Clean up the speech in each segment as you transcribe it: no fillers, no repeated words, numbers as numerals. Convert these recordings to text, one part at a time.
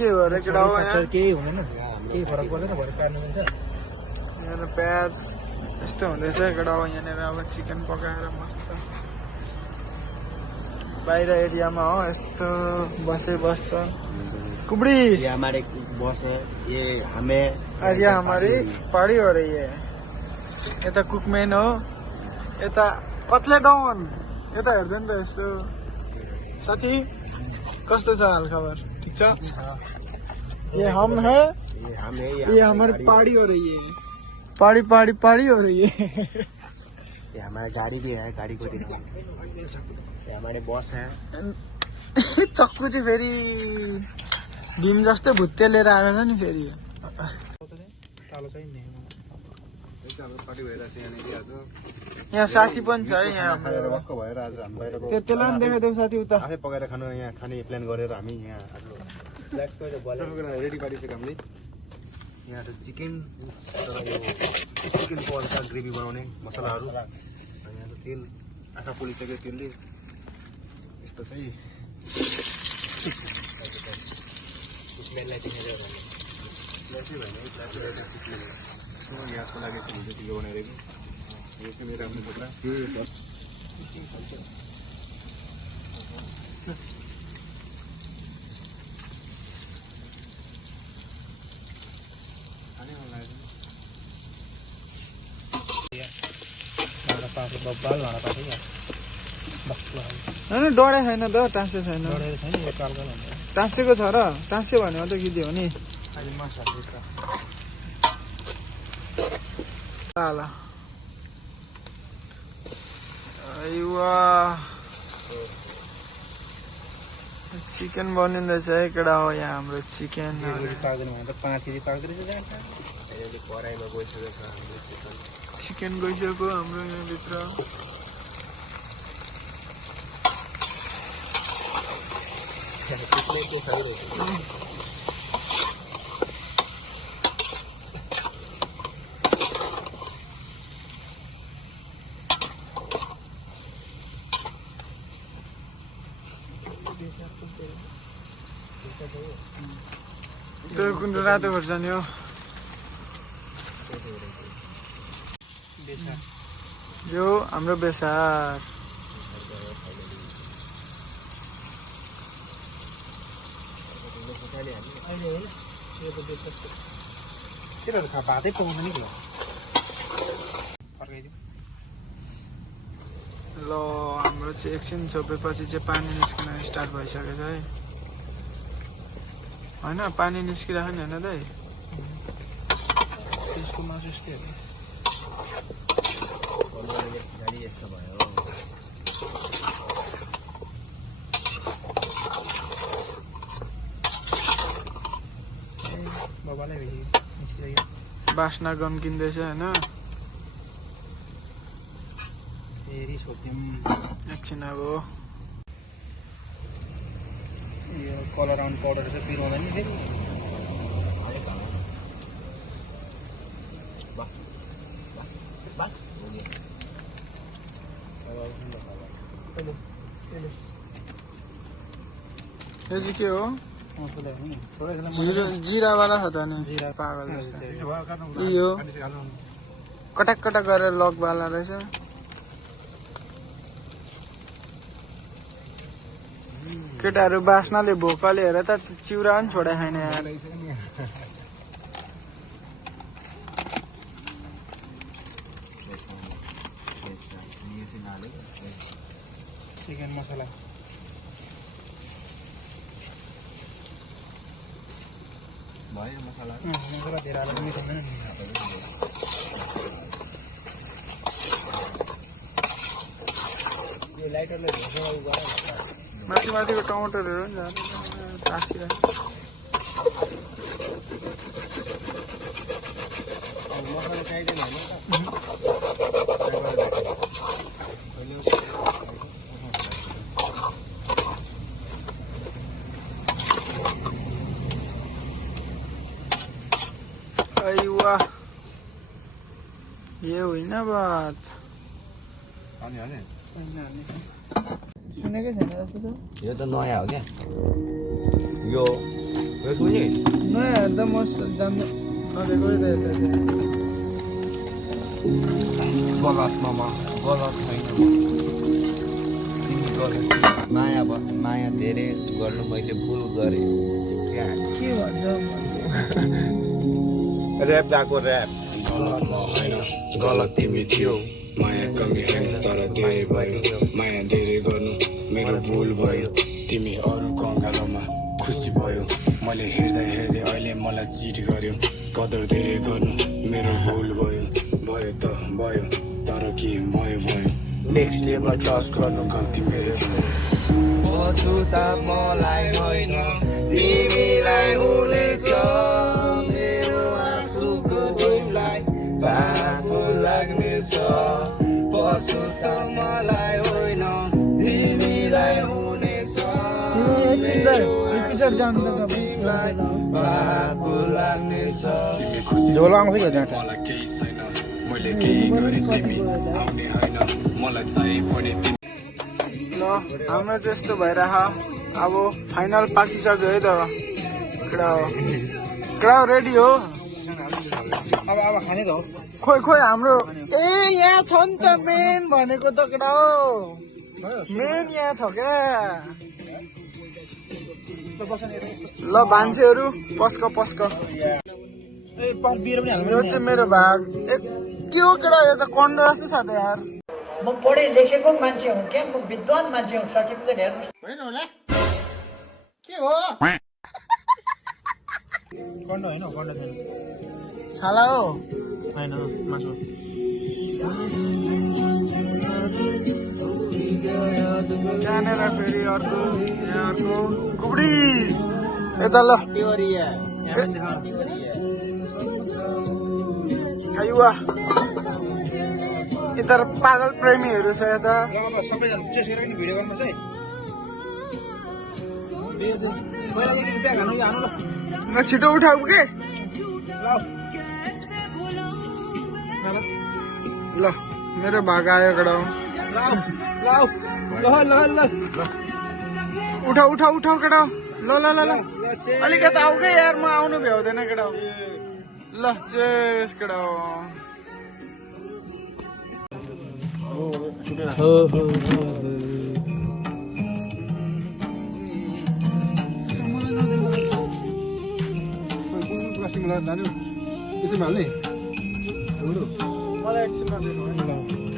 के हो र केटा हो यहाँ केही हुँदैन केही फरक पर्दैन भरे पार्नु मिल्छ यहाँ प्याज यस्तो हुँदैछ केटा हो यहाँनिर अब चिकन पकाएर मस्त बाहिर एरियामा हो यस्तो बस्छ कुबड़ी ये हमारे बॉस है ये हमें एरिया हमारी पहाड़ी हो रही है यता कुकमेन हो यता कत्ले डाउन यता हेर्दै नि त यस्तो साथी कस्तो छ हालखबर ठीक छ ये हम है ये हम है ये हमारी पहाड़ी हो रही है पहाड़ी हो रही है ये हमारा गाड़ी भी है गाड़ी को दिखाओ ये हमारे बॉस है चक्कु चाहिँ फेरि भीम जस्तै भुत्ते लिएर आएर छ नि फेरि यहाँ साथी पनि छ है यहाँ त्यसलाई पनि देखाइदेऊ साथी उता आफै पकाएर खानु यहाँ खाने प्लान गरेर हामी यहाँ रेडी पारिसक्यो हामीले यहाँ छ चिकन चिकनको हल्का ग्रेभी बनाउने मसलाहरू अनि यहाँ तेल आँखा पोलिसक्यो तेलले यस्तो चाहिँ यहाँको लागि भिडियो बनाइरहेको यो चाहिँ मेरो आफ्नो छोरा होइन डढे छैन त टाँसे छैन टाँसेको छ र टाँसे भन्यो त गिद्यो हो नि चिकन बनिँदैछ है केटा हो यहाँ हाम्रो चिकन 5 केजी कराईमा गइसकेको छ चिकन गइसक्यो हाम्रो यहाँभित्र त्यो कुन रातो खोर्सानी हो यो हाम्रो बेसार भातै पाउँछ नि ल हाम्रो चाहिँ एकछिन छोपेपछि चाहिँ पानी निस्किन स्टार्ट भइसकेको छ है होइन पानी निस्किरहेको नि होइन दाइ त्यसको मासु यस्तै यस्तो भयो बास्ना गन्किँदैछ होइन एकछिन अब यो कलर आउनु पाउडर चाहिँ पिराउँदैन नि फेरि यो चाहिँ के हो जिरावाला छ त नि पागल जस्तो यो कटाक कटाक गरेर लक बाल्न रहेछ केटाहरू बास्नाले भोकाले हेर त चिउरा पनि छोडा छैन यार चिकन मसला भयो मसला धेरै हालेर मिठो हुँदैन यो लाइटरले माथि माथिको टमाटरहरू पनि टाँसिरहेको मसला चाहिँदैन होइन वाह ये होइन बात सुनेकै छैन जस्तो छ यो त नयाँ हो क्या यो सुने त म जान्नु नदिएको यता गलत मामा गलत छैन तिमी गलत माया माया धेरै गर्नु मैले भुल गरेँ के भन्छ ऱ्याप गएको ऱ्याप गलत तिमी थियो माया कमी होइन तर धेरै भयो माया धेरै गर्नु मेरो भुल भयो तिमी अरू कङ्गालोमा खुसी भयो मैले हेर्दै हेर्दै अहिले मलाई चिट गर्यो कदर धेरै गर्नु मेरो भुल भयो भयो त भयो तर के भयो भयो नेक्स्ट लेभल ट्रस्ट गर्नु गल्ती मेरो थियो पछुता मलाई होइन तिमीलाई हुनेछ मेरो आँसुको तिमीलाई बाँको लाग्नेछ पछुता मलाई होइन तिमीलाई हुनेछ रिपिटर जानु त तिमीलाई बाँको लाग्नेछ तिमी खुसी झोल आउँछ कि मलाई केही छैन मैले केही गरेँ तिमी आउने होइन मलाई चाहिँ पनि ल हाम्रो चाहिँ यस्तो भइरह अब फाइनल पाकिसक्यो है त कडा रेडी हो अब खाने त हो खोइ हाम्रो ए यहाँ छ नि त मेन भनेको त कडा मेन यहाँ छ क्या ल भान्सेहरू पस्क यो चाहिँ मेरो भाग के हो कडा यो त कन्डो जस्तो छ त यार म पढे लेखेको मान्छे हुँ क्या म विद्वान मान्छे हुँ सर्टिफिकेट हेर्नु होइन होला के हो कन्डो होइन कन्डो छैन छाला हो होइन मासु त्यहाँनिर फेरि अर्को यहाँ अर्को कुबडी यता ल आयुवा यता पागल प्रेमीहरू छ यता सबैजना चेस गरेर नि भिडियो गर्नुहोस् है पहिला एक रुपियाँ खानु हानु ल छिटो उठाऊ के ल मेरो भाग आयो कडा उठाउ कडा ल अलिकति आऊ के यार म आउनु भ्याउँदैन कडा ल चेस कडा प्लास्टिकमा लानु यसैमा हाल्ने मलाई एकछिनमा दिनु है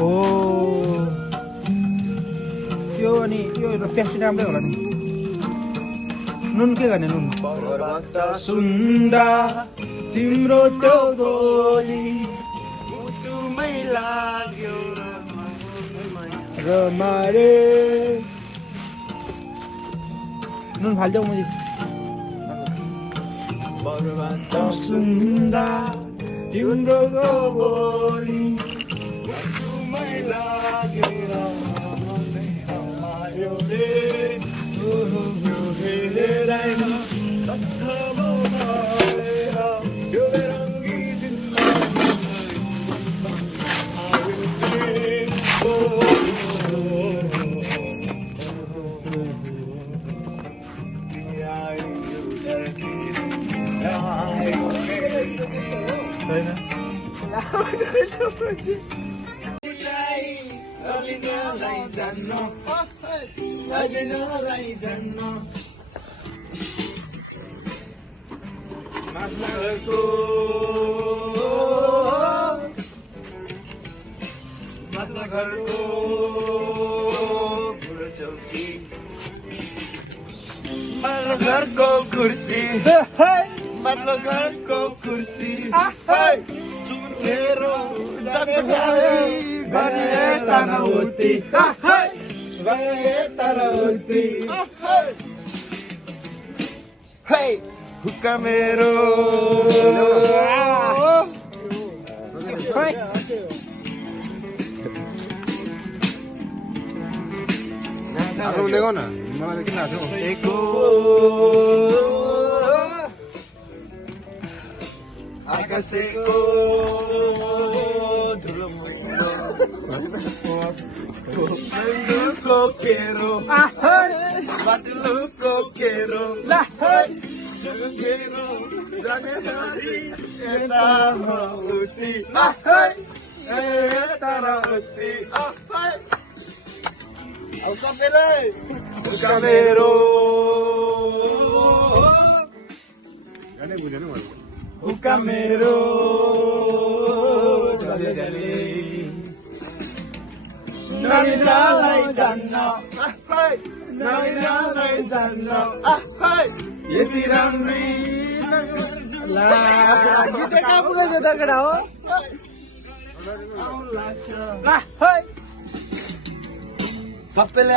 ओ त्यो अनि यो प्यास्टिक राम्रै होला नि नुन के गर्ने नुन सुन्दा तिम्रो त्यो गोली मुटुमै लाग्यो र मारे नुन फाल्देऊ मुझे सुन्दा तिम्रो गोली मुटुमै लाग्यो घरको कुर्सी मतलब घरको कुर्सी मेरो तनाउती तनाउती हुक्का मेरो ना मलाई किन हाँस्नु आकाशको धुलो Coquero, batilu coquero, la coquero, jane hari eta mauti, eta rauti, au sapere, camero, गानै बुझेन मैले camero, dale dale. Nalai janna, nalai janna, yeti ramri. Lah, kita kamu kan sudah kenal. Lah, hai. सबैले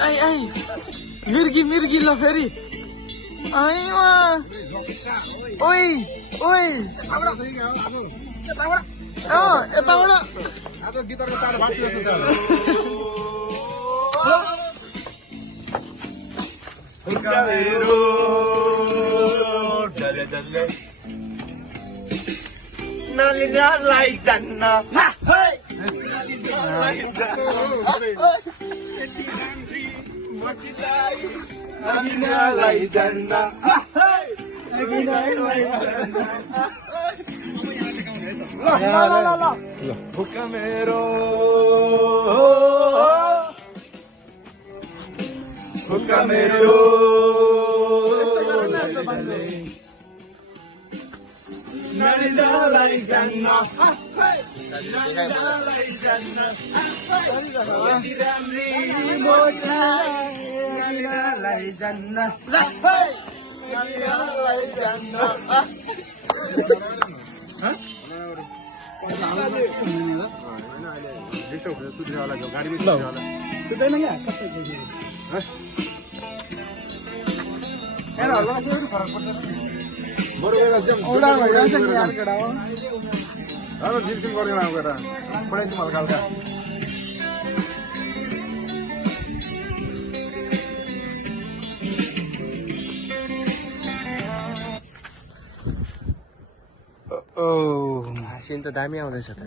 Ai, mirgi ल फेरि आइवा ओइ यताबाट आज गिटारको तार भाँच्यो जस्तो छ Camero, dale dale. Nalai janna, nalai janna, Camero, Camero, nalai janna, nalai janna, tiramri nalai janna, nalai janna. Disturb हुँदैन सुत्ने होला गाडीमै सुत्ने होला सुत्दैन क्या कतै बरु गएर जाम औडा भइरहेछ नि यार केटा हो अब जिमसिम गरेर आऊ गएर पढाइ हल्का हल्का सिन त दामी आउँदैछ त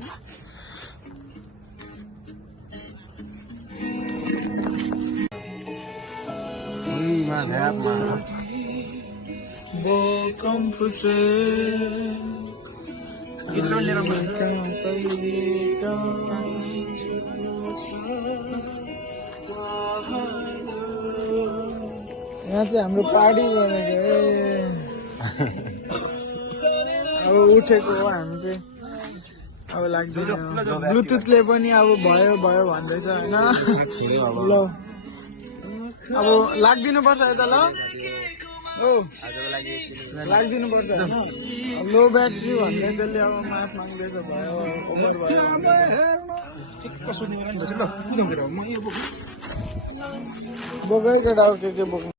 यहाँ चाहिँ हाम्रो पार्टी गरेको अब उठेको हो हामी चाहिँ अब लाग्दैन ब्लुटुथले पनि अब भयो भन्दैछ होइन ल अब लाग्दिनु पर्छ यता ल हो लाग्दिनु पर्छ होइन लो ब्याट्री भन्दै त्यसले अब माफ माग्दैछ भयो ओभर भयो बोकै केटा के बोक्नु